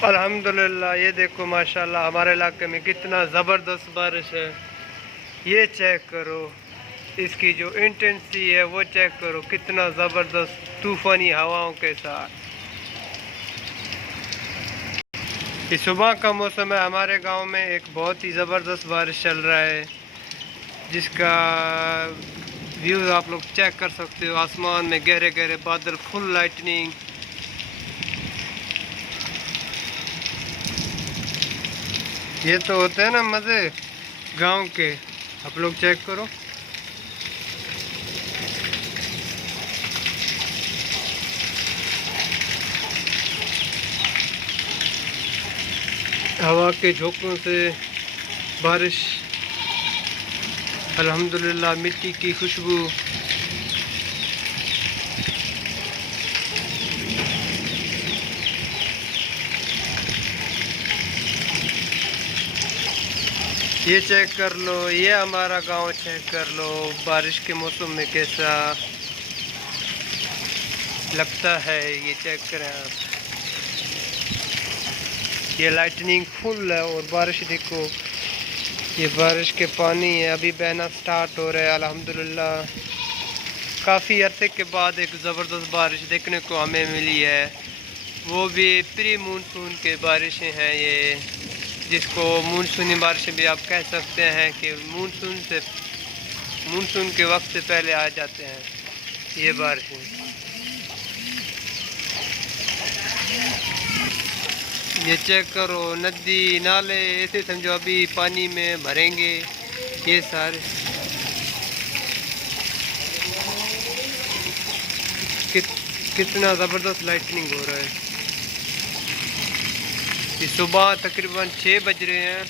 अल्हम्दुलिल्लाह। ये देखो माशाल्लाह हमारे इलाके में कितना ज़बरदस्त बारिश है। ये चेक करो, इसकी जो इंटेंसिटी है वो चेक करो, कितना ज़बरदस्त तूफ़ानी हवाओं के साथ। ये सुबह का मौसम है। हमारे गांव में एक बहुत ही ज़बरदस्त बारिश चल रहा है, जिसका व्यूज़ आप लोग चेक कर सकते हो। आसमान में गहरे गहरे बादल, फुल लाइटनिंग। ये तो होते हैं ना मज़े गांव के। आप लोग चेक करो। हवा के झोंकों से बारिश, अल्हम्दुलिल्लाह। मिट्टी की खुशबू, ये चेक कर लो। ये हमारा गांव चेक कर लो, बारिश के मौसम में कैसा लगता है ये चेक करें आप। ये लाइटनिंग फुल है और बारिश देखो, ये बारिश के पानी है अभी बहना स्टार्ट हो रहा है। अल्हम्दुलिल्लाह काफ़ी अरसे के बाद एक ज़बरदस्त बारिश देखने को हमें मिली है, वो भी प्री मानसून के बारिशें हैं ये, जिसको मानसूनी बारिशें भी आप कह सकते हैं कि मानसून के वक्त से पहले आ जाते हैं ये बारिशें। ये चेक करो, नदी नाले ऐसे समझो अभी पानी में भरेंगे ये सारे। कितना ज़बरदस्त लाइटनिंग हो रहा है। ये सुबह तकरीबन 6 बज रहे हैं।